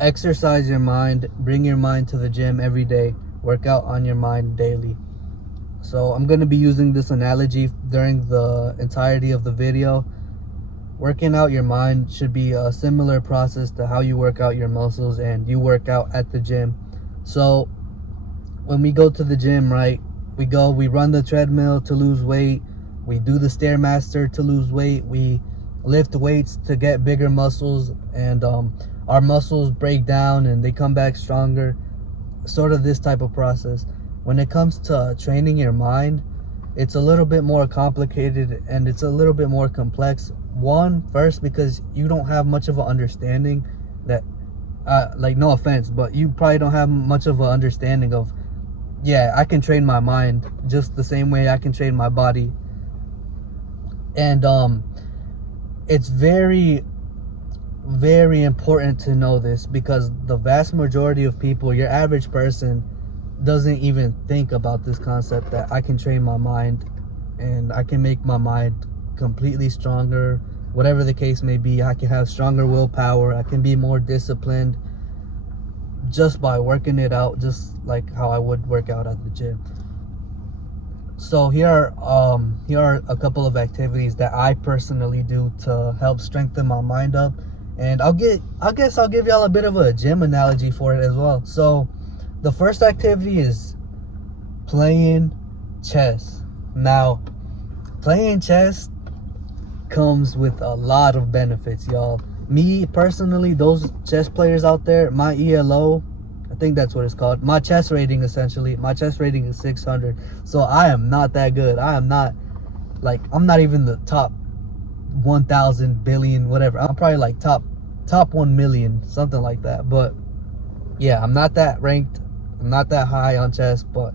Exercise your mind, bring your mind to the gym every day, work out on your mind daily. So I'm going to be using this analogy during the entirety of the video. Working out your mind should be a similar process to how you work out your muscles and you work out at the gym. So when we go to the gym, right, we run the treadmill to lose weight, we do the Stairmaster to lose weight, we lift weights to get bigger muscles, and our muscles break down and they come back stronger. Sort of this type of process. When it comes to training your mind, it's a little bit more complicated and it's a little bit more complex. First, because you don't have much of an understanding that, like, no offense, but you probably don't have much of an understanding of, yeah, I can train my mind just the same way I can train my body. And it's very, very important to know this, because the vast majority of people, your average person, doesn't even think about this concept that I can train my mind and I can make my mind completely stronger, whatever the case may be. I can have stronger willpower, I can be more disciplined just by working it out, just like how I would work out at the gym. So here are a couple of activities that I personally do to help strengthen my mind up, and I guess I'll give y'all a bit of a gym analogy for it as well. So the first activity is playing chess. Now, playing chess comes with a lot of benefits, y'all. Me personally, those chess players out there, my ELO, I think that's what it's called, my chess rating essentially, my chess rating is 600. So I am not that good. I'm not even the top 1,000 billion, whatever. I'm probably like top 1 million, something like that. But yeah, I'm not that ranked. I'm not that high on chess. But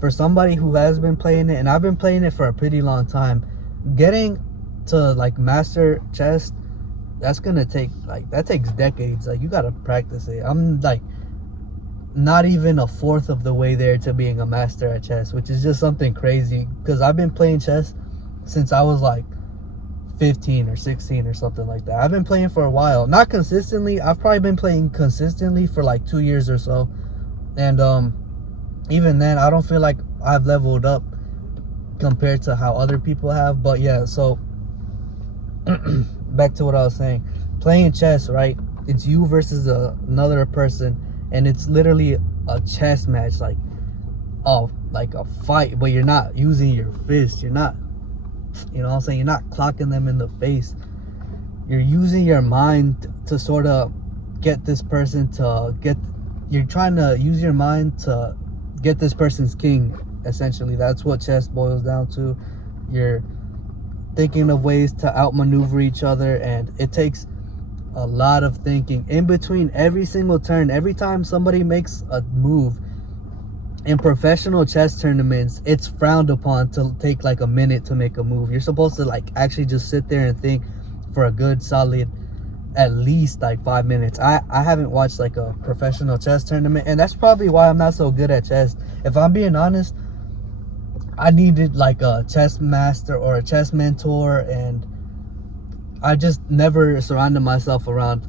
for somebody who has been playing it, and I've been playing it for a pretty long time, getting to like master chess, that takes decades. Like, you gotta practice it. I'm like not even a fourth of the way there to being a master at chess, which is just something crazy, because I've been playing chess since I was like 15 or 16 or something like that. I've been playing for a while, not consistently. I've probably been playing consistently for like 2 years or so, and even then I don't feel like I've leveled up compared to how other people have. But yeah, so back to what I was saying. Playing chess, right, it's you versus another person, and it's literally a chess match, like a fight, but you're not using your fist. You're not, you know what I'm saying, you're not clocking them in the face. You're using your mind to sort of get this person to you're trying to use your mind to get this person's king, essentially. That's what chess boils down to. You're thinking of ways to outmaneuver each other, and it takes a lot of thinking in between every single turn. Every time somebody makes a move in professional chess tournaments, it's frowned upon to take like a minute to make a move. You're supposed to like actually just sit there and think for a good solid at least like 5 minutes. I haven't watched like a professional chess tournament, and that's probably why I'm not so good at chess. If I'm being honest, I needed like a chess master or a chess mentor, and I just never surrounded myself around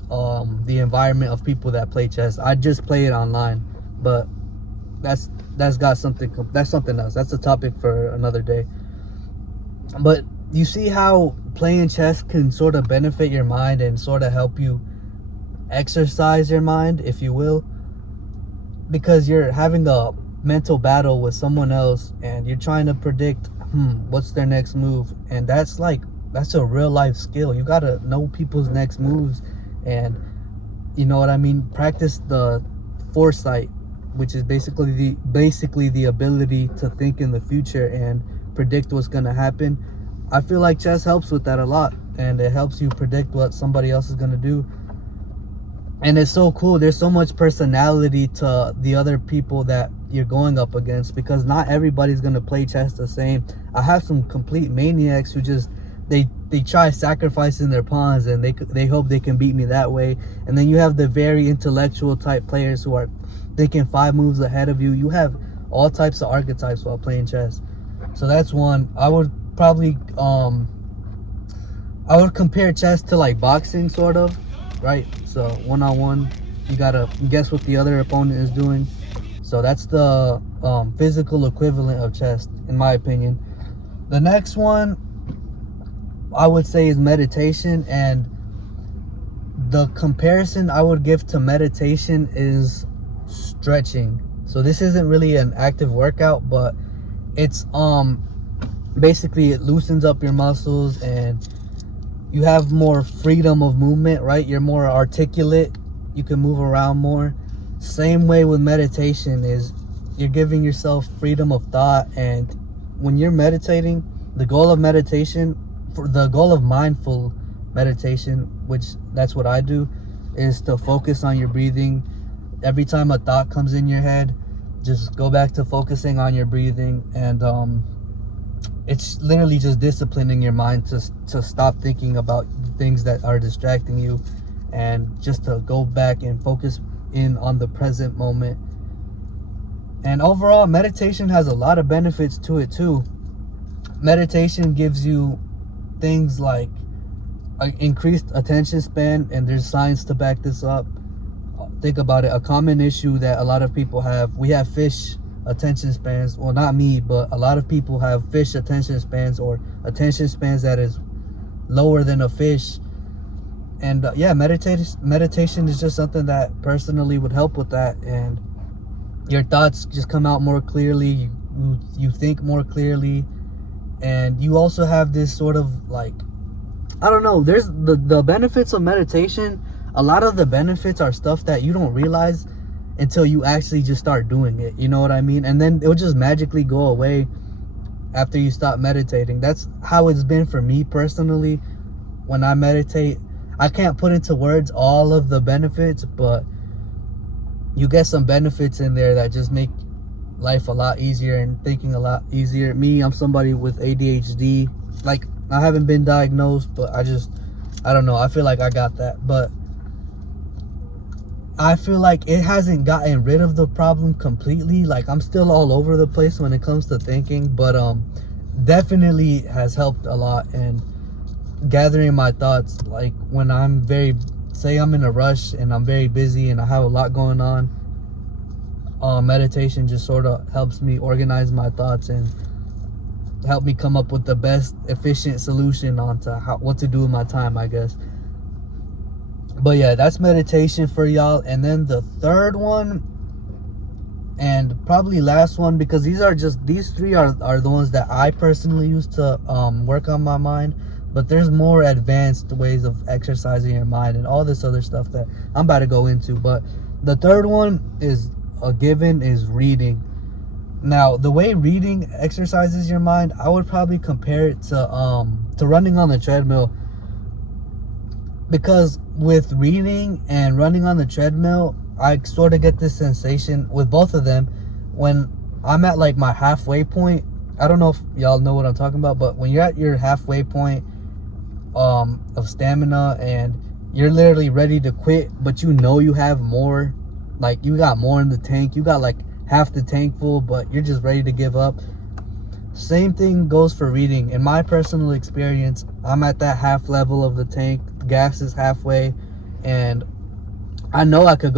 the environment of people that play chess. I just play it online, but that's something else. That's a topic for another day. But you see how playing chess can sort of benefit your mind and sort of help you exercise your mind, if you will, because you're having a mental battle with someone else and you're trying to predict what's their next move. And that's a real life skill. You gotta know people's next moves, and you know what I mean, practice the foresight, which is basically the ability to think in the future and predict what's gonna happen. I feel like chess helps with that a lot, and it helps you predict what somebody else is gonna do. And it's so cool. There's so much personality to the other people that you're going up against, because not everybody's gonna play chess the same. I have some complete maniacs who just they try sacrificing their pawns, and they hope they can beat me that way. And then you have the very intellectual type players who are thinking 5 moves ahead of you. You have all types of archetypes while playing chess. So that's one. I would probably I would compare chess to like boxing, sort of, right? So one-on-one, You gotta guess what the other opponent is doing. So that's the physical equivalent of chess, in my opinion. The next one I would say is meditation, and the comparison I would give to meditation is stretching. So this isn't really an active workout, but it's basically it loosens up your muscles and you have more freedom of movement, right? You're more articulate, you can move around more. Same way with meditation, is you're giving yourself freedom of thought. And when you're meditating, the goal of meditation, for the goal of mindful meditation, which that's what I do, is to focus on your breathing. Every time a thought comes in your head, just go back to focusing on your breathing. And it's literally just disciplining your mind to stop thinking about things that are distracting you, and just to go back and focus in on the present moment. And overall, meditation has a lot of benefits to it too. Meditation gives you things like increased attention span, and there's science to back this up. Think about it. A common issue that a lot of people have, we have fish attention spans. Well, not me, but a lot of people have fish attention spans, or attention spans that is lower than a fish. And yeah, meditation is just something that personally would help with that. And your thoughts just come out more clearly. You think more clearly. And you also have this sort of like, I don't know, there's the benefits of meditation. A lot of the benefits are stuff that you don't realize until you actually just start doing it. You know what I mean? And then it'll just magically go away after you stop meditating. That's how it's been for me personally. When I meditate, I can't put into words all of the benefits, but you get some benefits in there that just make life a lot easier and thinking a lot easier. Me, I'm somebody with ADHD. Like, I haven't been diagnosed, but I don't know. I feel like I got that. But I feel like it hasn't gotten rid of the problem completely. Like, I'm still all over the place when it comes to thinking, but definitely has helped a lot. And gathering my thoughts, like when say I'm in a rush and I'm very busy and I have a lot going on, meditation just sort of helps me organize my thoughts and help me come up with the best efficient solution onto what to do with my time, I guess. But yeah, that's meditation for y'all. And then the third one, and probably last one, because these three are the ones that I personally use to work on my mind. But there's more advanced ways of exercising your mind and all this other stuff that I'm about to go into. But the third one is a given, is reading. Now, the way reading exercises your mind, I would probably compare it to running on the treadmill. Because with reading and running on the treadmill, I sort of get this sensation with both of them when I'm at like my halfway point. I don't know if y'all know what I'm talking about, but when you're at your halfway point of stamina and you're literally ready to quit, but you know you have more, like you got more in the tank, you got like half the tank full, but you're just ready to give up. Same thing goes for reading. In my personal experience, I'm at that half level of the tank, gas is halfway, and I know I could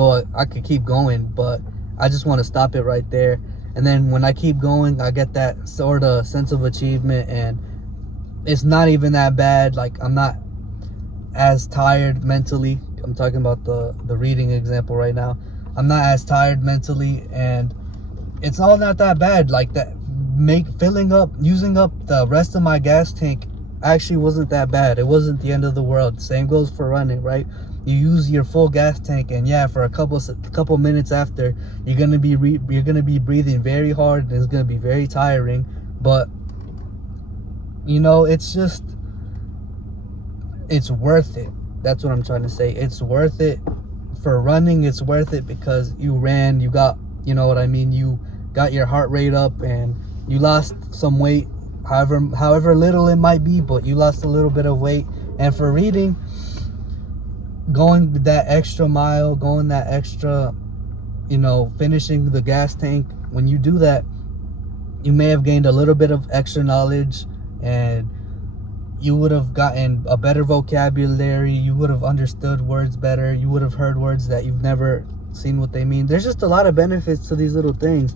keep going, but I just want to stop it right there. And then when I keep going, I get that sort of sense of achievement, and it's not even that bad. Like, I'm not as tired mentally. I'm talking about the reading example right now. I'm not as tired mentally, and it's all not that bad. Like, using up the rest of my gas tank actually wasn't that bad. It wasn't the end of the world. Same goes for running, right? You use your full gas tank, and yeah, for a couple minutes after, you're gonna be breathing very hard, and it's gonna be very tiring. But you know, it's worth it. That's what I'm trying to say. It's worth it. For running, it's worth it because you ran, you got, you know what I mean, you got your heart rate up and you lost some weight, however little it might be, but you lost a little bit of weight. And for reading, going that extra mile, going that extra, finishing the gas tank, when you do that, you may have gained a little bit of extra knowledge, and you would have gotten a better vocabulary, you would have understood words better, you would have heard words that you've never seen what they mean. There's just a lot of benefits to these little things.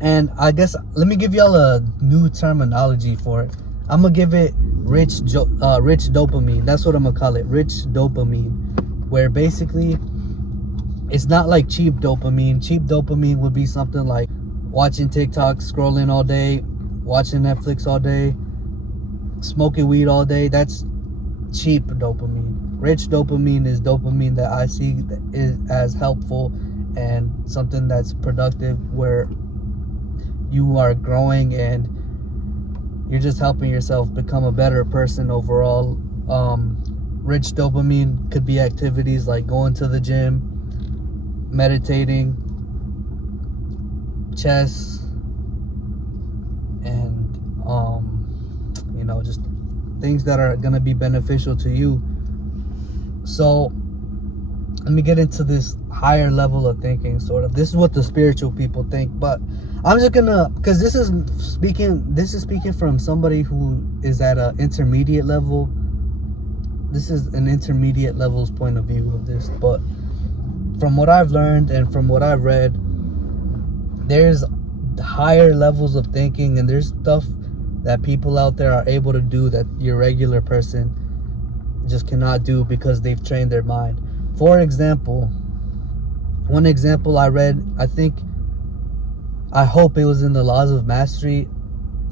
And I guess let me give y'all a new terminology for it. I'm gonna give it rich dopamine. That's what I'm gonna call it, rich dopamine, where basically it's not like cheap dopamine. Cheap dopamine would be something like watching TikTok, scrolling all day, watching Netflix all day, smoking weed all day. That's cheap dopamine. Rich dopamine is dopamine that I see that is as helpful and something that's productive, where you are growing and you're just helping yourself become a better person overall. Rich dopamine could be activities like going to the gym, meditating, chess, and just things that are going to be beneficial to you. So let me get into this higher level of thinking. Sort of, this is what the spiritual people think, but I'm just gonna, because this is speaking from somebody who is at an intermediate level. This is an intermediate level's point of view of this, but from what I've learned and from what I've read, there's higher levels of thinking, and there's stuff that people out there are able to do that your regular person just cannot do because they've trained their mind. For example, one example I read, I hope it was in the Laws of Mastery,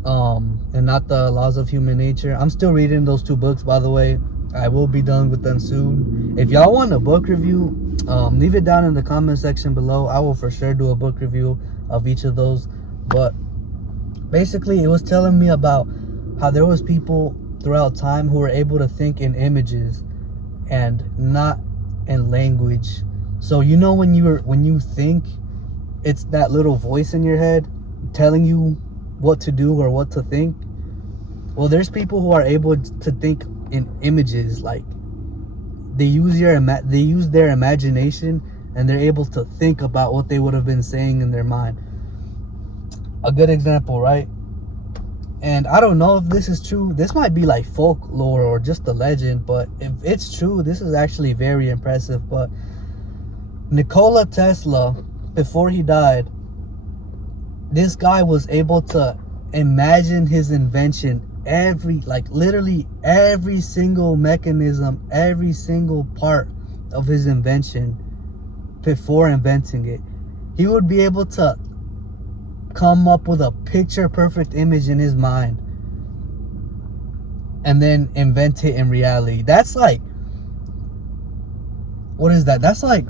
and not the Laws of Human Nature. I'm still reading those two books, by the way. I will be done with them soon. If y'all want a book review, leave it down in the comment section below. I will for sure do a book review of each of those. But basically, it was telling me about how there was people throughout time who were able to think in images and not in language. So when you think, it's that little voice in your head telling you what to do or what to think. Well, there's people who are able to think in images. Like, they use their imagination, and they're able to think about what they would have been saying in their mind. A good example, right? And I don't know if this is true. This might be like folklore or just a legend, but if it's true, this is actually very impressive. But Nikola Tesla, before he died, this guy was able to imagine his invention, literally every single mechanism, every single part of his invention before inventing it. He would be able to come up with a picture perfect image in his mind and then invent it in reality. That's like, what is that? That's like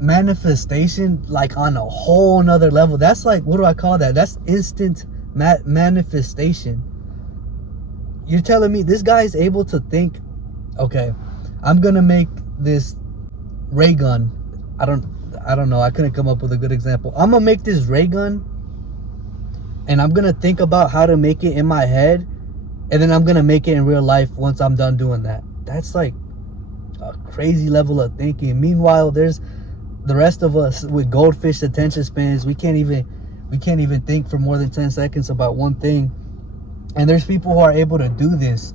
manifestation, like on a whole nother level. That's like, what do I call that? That's instant manifestation. You're telling me this guy is able to think, okay, I'm gonna make this ray gun. I don't know, I couldn't come up with a good example. I'm gonna make this ray gun, and I'm gonna think about how to make it in my head, and then I'm gonna make it in real life once I'm done doing that. That's like a crazy level of thinking. Meanwhile, there's the rest of us with goldfish attention spans. We can't even think for more than 10 seconds about one thing, and there's people who are able to do this.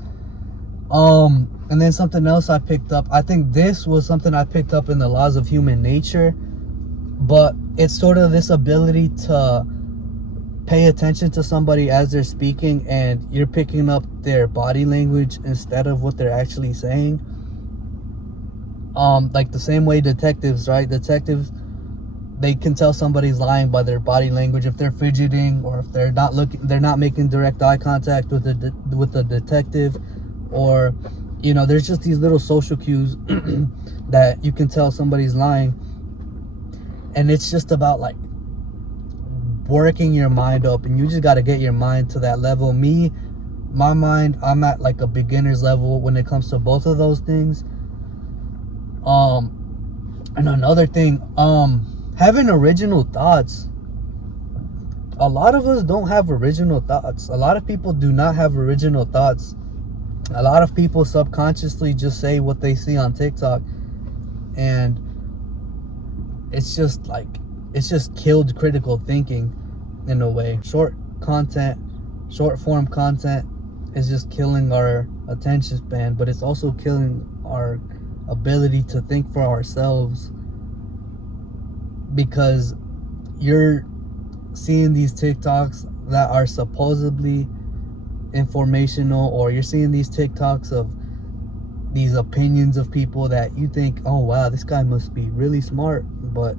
And then something else I picked up, I think this was something I picked up in the Laws of Human Nature, but it's sort of this ability to pay attention to somebody as they're speaking, and you're picking up their body language instead of what they're actually saying. Like the same way detectives, right? Detectives, they can tell somebody's lying by their body language. If they're fidgeting, or if they're not making direct eye contact with the detective, or there's just these little social cues that you can tell somebody's lying. And it's just about like working your mind up, and you just got to get your mind to that level. My mind, I'm at like a beginner's level when it comes to both of those things. And another thing, having original thoughts. A lot of us don't have original thoughts. A lot of people do not have original thoughts. A lot of people subconsciously just say what they see on TikTok, and it's just killed critical thinking in a way. Short form content is just killing our attention span, but it's also killing our ability to think for ourselves, because you're seeing these TikToks that are supposedly informational, or you're seeing these TikToks of these opinions of people that you think, oh wow, this guy must be really smart, but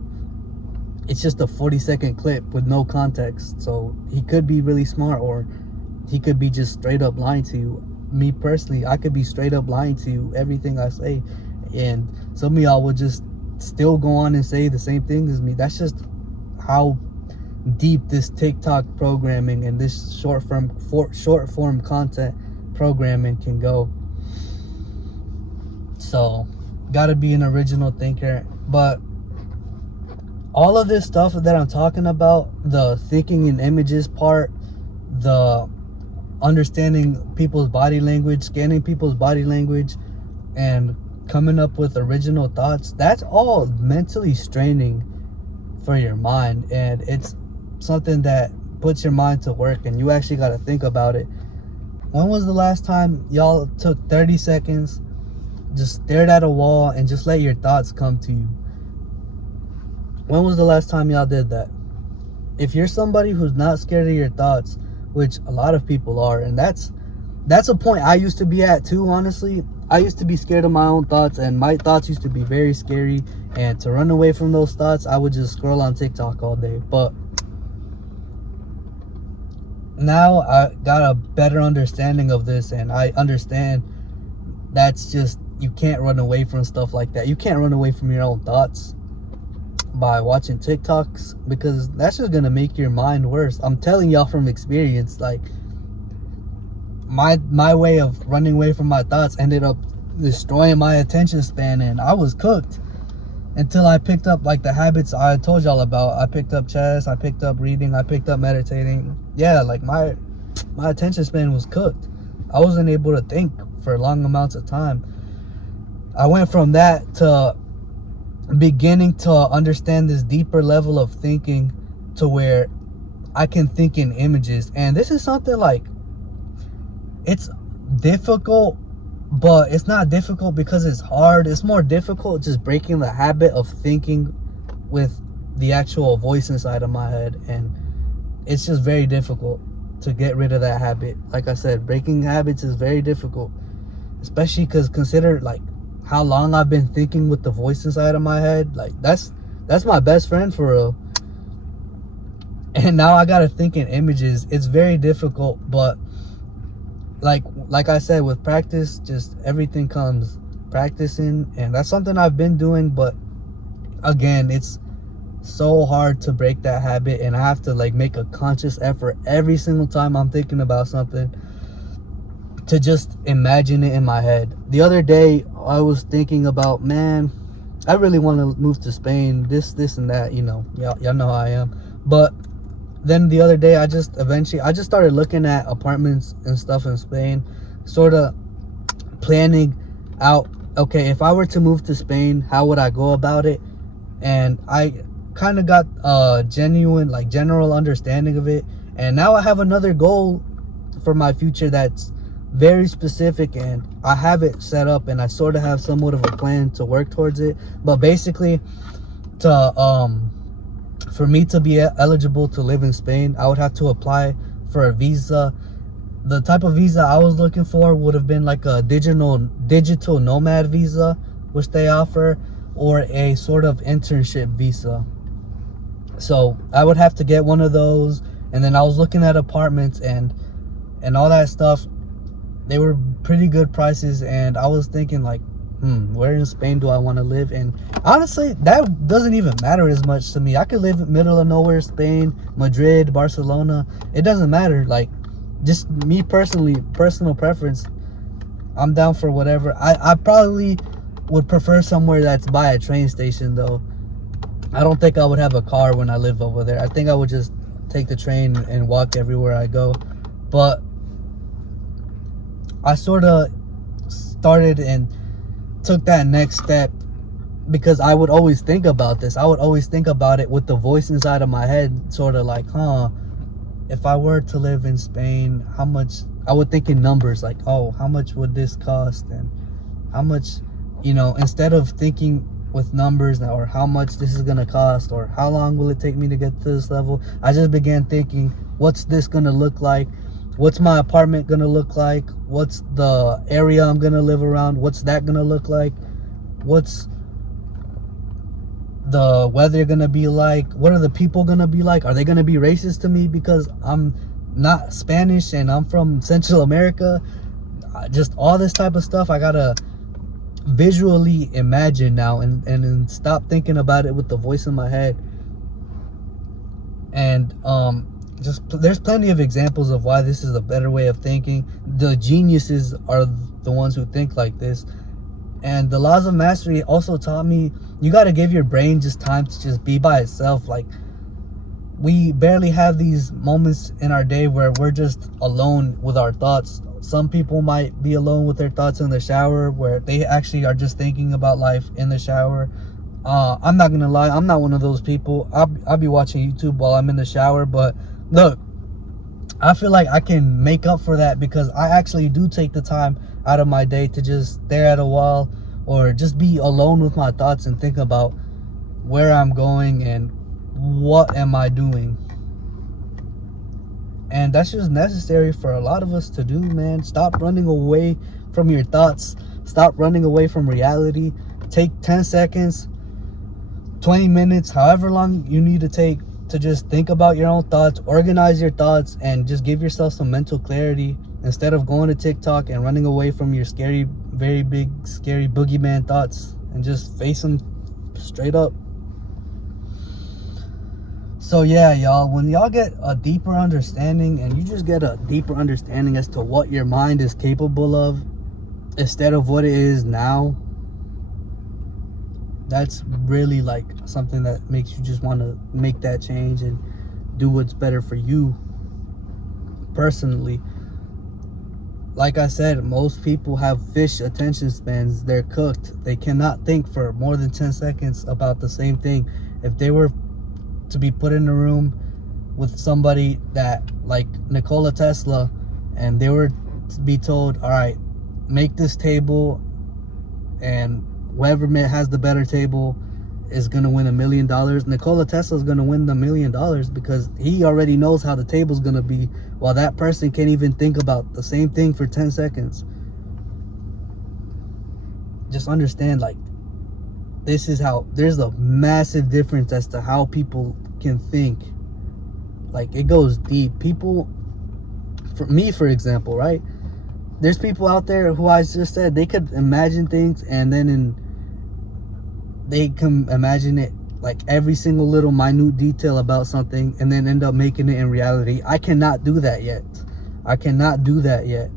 it's just a 40-second clip with no context. So he could be really smart, or he could be just straight up lying to you. Me personally, I could be straight up lying to you everything I say, and some of y'all will just still go on and say the same thing as me. That's just how deep this TikTok programming and this short form content programming can go. So gotta be an original thinker. But all of this stuff that I'm talking about, the thinking in images part, the understanding people's body language, scanning people's body language, and coming up with original thoughts, that's all mentally straining for your mind, and it's something that puts your mind to work, and you actually got to think about it. When was the last time y'all took 30 seconds, just stared at a wall, and just let your thoughts come to you? When was the last time y'all did that? If you're somebody who's not scared of your thoughts, which a lot of people are, and that's a point I used to be at too, honestly. I used to be scared of my own thoughts, and my thoughts used to be very scary, and to run away from those thoughts, I would just scroll on TikTok all day. But now I got a better understanding of this, and I understand that's just, you can't run away from stuff like that. You can't run away from your own thoughts by watching TikToks, because that's just gonna make your mind worse. I'm telling y'all from experience. Like, my way of running away from my thoughts ended up destroying my attention span, and I was cooked until I picked up like the habits I told y'all about. I picked up chess, I picked up reading, I picked up meditating. Yeah, like my attention span was cooked. I wasn't able to think for long amounts of time. I went from that to beginning to understand this deeper level of thinking, to where I can think in images. And this is something like, it's difficult, but it's not difficult because it's hard. It's more difficult just breaking the habit of thinking with the actual voice inside of my head, and it's just very difficult to get rid of that habit. Like I said, breaking habits is very difficult, especially because consider like how long I've been thinking with the voice inside of my head. Like that's my best friend for real, and now I gotta think in images. It's very difficult, but like I said, with practice, just everything comes practicing, and that's something I've been doing. But again, it's so hard to break that habit, and I have to like make a conscious effort every single time I'm thinking about something to just imagine it in my head. The other day I was thinking about, man, I really want to move to Spain, this and that, you know, y'all know how I am. But then the other day I just started looking at apartments and stuff in Spain, sort of planning out, okay, if I were to move to Spain, how would I go about it? And I kind of got a genuine, like, general understanding of it. And now I have another goal for my future that's very specific, and I have it set up, and I sort of have somewhat of a plan to work towards it. But basically, for me to be eligible to live in Spain, I would have to apply for a visa. The type of visa I was looking for would have been like a digital nomad visa, which they offer, or a sort of internship visa. So I would have to get one of those, and then I was looking at apartments and all that stuff. They were pretty good prices, and I was thinking like, where in Spain do I want to live? And honestly, that doesn't even matter as much to me. I could live in middle of nowhere, Spain, Madrid, Barcelona. It doesn't matter. Like, just me personally, personal preference, I'm down for whatever. I probably would prefer somewhere that's by a train station, though. I don't think I would have a car when I live over there. I think I would just take the train and walk everywhere I go. But I sort of started and took that next step because I would always think about this. I would always think about it with the voice inside of my head, sort of like, if I were to live in Spain, how much I would think in numbers, like, oh, how much would this cost, and how much, instead of thinking with numbers now, or how much this is gonna cost, or how long will it take me to get to this level, I just began thinking, what's this gonna look like? What's my apartment gonna look like? What's the area I'm gonna live around? What's that gonna look like? What's the weather gonna be like? What are the people gonna be like? Are they gonna be racist to me because I'm not Spanish and I'm from Central America? Just all this type of stuff I gotta visually imagine now, and stop thinking about it with the voice in my head. And just there's plenty of examples of why this is a better way of thinking. The geniuses are the ones who think like this. And the laws of mastery also taught me you got to give your brain just time to just be by itself. Like, we barely have these moments in our day where we're just alone with our thoughts. Some people might be alone with their thoughts in the shower, where they actually are just thinking about life in the shower. I'm not gonna lie, I'm not one of those people. I'll be watching YouTube while I'm in the shower, but look, I feel like I can make up for that because I actually do take the time out of my day to just stare at a wall, or just be alone with my thoughts and think about where I'm going and what am I doing. And that's just necessary for a lot of us to do, man. Stop running away from your thoughts. Stop running away from reality. Take 10 seconds, 20 minutes, however long you need to take to just think about your own thoughts, organize your thoughts, and just give yourself some mental clarity instead of going to TikTok and running away from your scary, very big, scary boogeyman thoughts, and just face them straight up. So yeah, y'all, when y'all get a deeper understanding, and you just get a deeper understanding as to what your mind is capable of instead of what it is now, that's really like something that makes you just want to make that change and do what's better for you personally. Like I said, most people have fish attention spans. They're cooked. They cannot think for more than 10 seconds about the same thing. If they were to be put in a room with somebody that, like Nikola Tesla, and they were to be told, all right, make this table, and whoever has the better table is going to win $1 million. Nikola Tesla is going to win the $1 million because he already knows how the table's going to be, while that person can't even think about the same thing for 10 seconds. Just understand, like, this is how there's a massive difference as to how people can think. Like, it goes deep. People, for me, for example, right? There's people out there who, I just said, they could imagine things, and then they can imagine it, like every single little minute detail about something, and then end up making it in reality. I cannot do that yet. I cannot do that yet.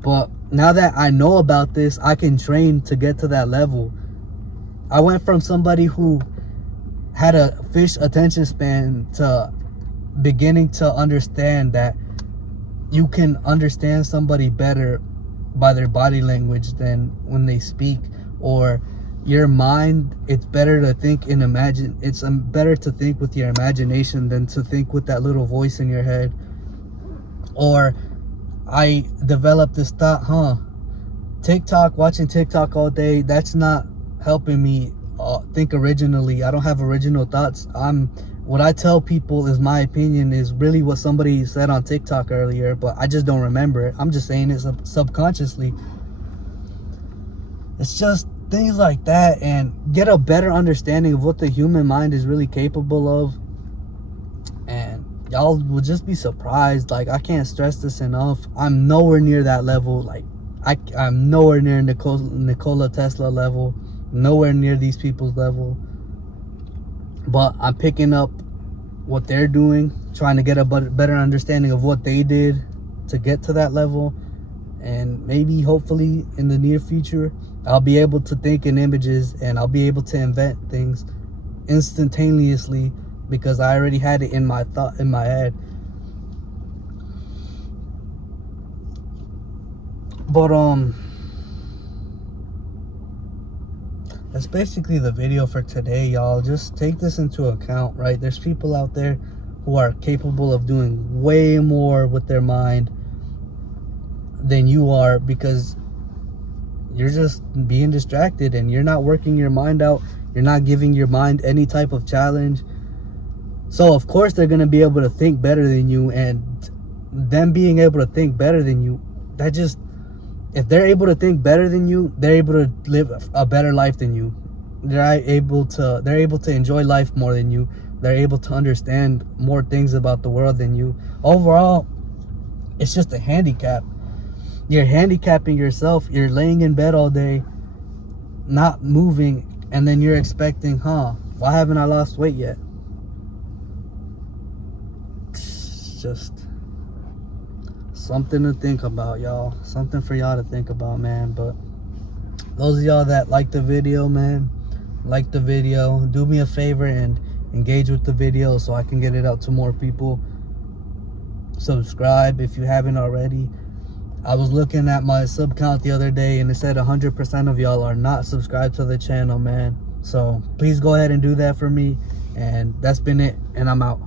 But now that I know about this, I can train to get to that level. I went from somebody who had a fish attention span to beginning to understand that you can understand somebody better by their body language than when they speak, or your mind. It's better to think and imagine. It's better to think with your imagination than to think with that little voice in your head. Or I developed this thought, watching TikTok all day, that's not helping me think originally. I don't have original thoughts. What I tell people is my opinion, is really what somebody said on TikTok earlier, but I just don't remember it. I'm just saying it subconsciously. It's just things like that, and get a better understanding of what the human mind is really capable of, and y'all will just be surprised. Like, I can't stress this enough. I'm nowhere near that level. Like, I'm nowhere near Nikola Tesla level, nowhere near these people's level, but I'm picking up what they're doing, trying to get a better understanding of what they did to get to that level. And maybe, hopefully, in the near future, I'll be able to think in images, and I'll be able to invent things instantaneously because I already had it in my head. But that's basically the video for today, y'all. Just take this into account, right? There's people out there who are capable of doing way more with their mind, than you are, because you're just being distracted and you're not working your mind out. You're not giving your mind any type of challenge. So of course they're going to be able to think better than you, and them being able to think better than you, that just, if they're able to think better than you, they're able to live a better life than you. They're able to enjoy life more than you. They're able to understand more things about the world than you. Overall, it's just a handicap. You're handicapping yourself. You're laying in bed all day, not moving, and then you're expecting, why haven't I lost weight yet? It's just something to think about, y'all. Something for y'all to think about, man. But those of y'all that like the video, man, like the video, do me a favor and engage with the video so I can get it out to more people. Subscribe if you haven't already. I was looking at my sub count the other day and it said 100% of y'all are not subscribed to the channel, man. So please go ahead and do that for me. And that's been it, and I'm out.